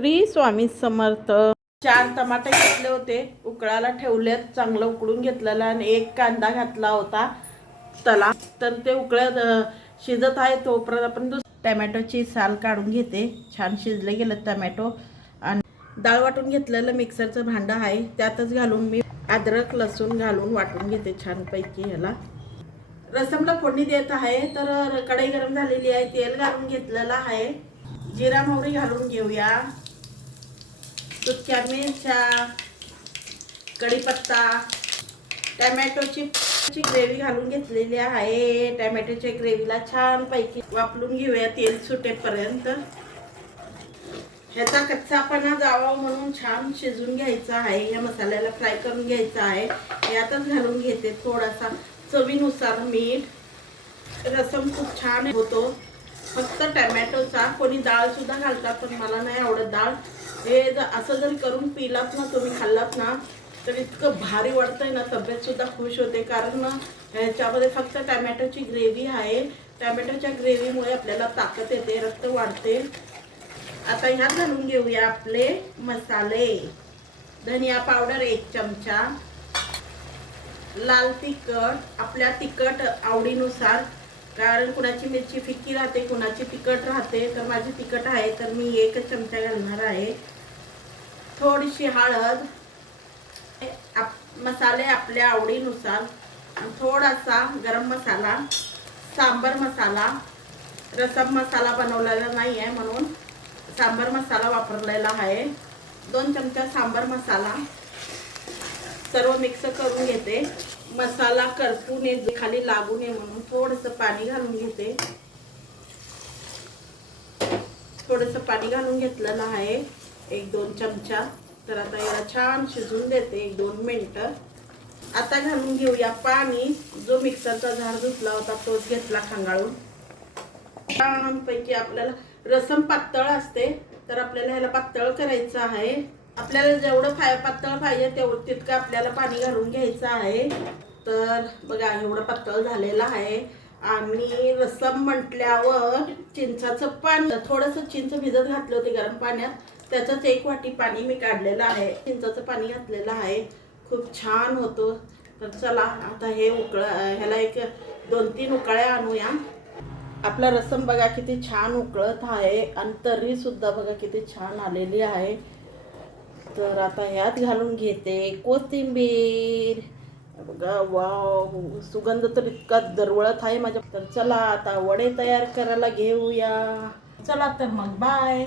श्री स्वामी समर्थ। 4 टमाटे घेतले होते, उकळायला ठेवलेत, चांगलं उकळून घेतलेलं आणि 1 कांदा घातला होता तला. तर ते उकळत शिजत आहे तोपर्यंत आपण टमॅटोची साल काढून घेते. छान शिजले गेले टमॅटो आणि डाळ वाटून घेतलेलं मिक्सरचं भांडं आहे, त्यातच घालून मी अद्रक लसूण घालून वाटून घेते छानपैकी. ह्याला रसमला फोडणी देत आहे. तर कढई गरम झालेली आहे, तेल घालून घेतलेलं आहे. जिरा मोहरी घालून घेऊया, सुक्या मिरच्या, कढीपत्ता, टमॅटोची ग्रेव्ही घालून घेतलेली आहे. टमॅटोच्या ग्रेव्हीला छानपैकी वापरून घेऊया तेल सुटेपर्यंत. ह्याचा कच्चापणा जावा म्हणून छान शिजून घ्यायचा आहे. या मसाल्याला फ्राय करून घ्यायचा आहे. यातच घालून घेते थोडासा चवीनुसार मीठ. रसम खूप छान होतो फक्त टमॅटोचा. कोणी डाळ सुद्धा घालतात, पण मला नाही आवडत डाळ. हे असं जर करून पिलात ना, तुम्ही खाल्लात ना, तर इतकं भारी वाटतंय ना, तब्येत सुद्धा खुश होते. कारण ह्याच्यामध्ये फक्त टमॅटोची ग्रेव्ही आहे. टमॅटोच्या ग्रेव्हीमुळे आपल्याला ताकद येते, रक्त वाढते. आता ह्यात घालून घेऊया आपले मसाले. धनिया पावडर 1 चमचा, लाल तिखट आपल्या तिखट आवडीनुसार, कारण कुणाची मिरची फिक्की राहते, कुणाची तिखट राहते. तर माझी तिखट आहे, तर मी 1 चमचा घालणार आहे. थोडीशी हळद, मसाले आपल्या आवडीनुसार, थोडासा गरम मसाला, सांबर मसाला. रसम मसाला बनवलेला नाही आहे म्हणून सांबर मसाला वापरलेला आहे. 2 चमचा सांबर मसाला. सर्व मिक्स करून घेते. मसाला करपू नये, खाली लागू नये म्हणून थोडंसं पाणी घालून घेते. थोडंसं पाणी घालून घेतलेलं आहे, 1-2 चमचा. तर आता याला छान शिजून देते 1-2 मिनिटं. आता घालून घेऊया पाणी. जो मिक्सरचा झाड धुतला होता तोच घेतला खंगाळून. छानपैकी आपल्याला रसम पातळ असते, तर आपल्याला ह्याला पातळ करायचं आहे. आपल्याला जेवढं पातळ पाहिजे तेवढं तितकं आपल्याला पाणी घालून घ्यायचं आहे. तर बघा एवढं पातळ झालेलं आहे. आणि रसम म्हटल्यावर चिंचाचं पाणी, थोडंसं चिंच भिजत घातलं होते गरम पाण्यात, त्याचंच 1 वाटी पाणी मी काढलेलं आहे. चिंचाचं पाणी घातलेलं आहे, खूप छान होतं. तर चला आता हे ह्याला 1-2-3 उकळ्या आणूया. आपला रसम बघा किती छान उकळत आहे आणि तर्री सुद्धा बघा किती छान आलेली आहे. तर आता ह्यात घालून घेते कोथिंबीर. बघा वाव, सुगंध तर इतका दरवळत आहे माझ्या. तर चला आता वडे तयार करायला घेऊया. चला तर मग बाय.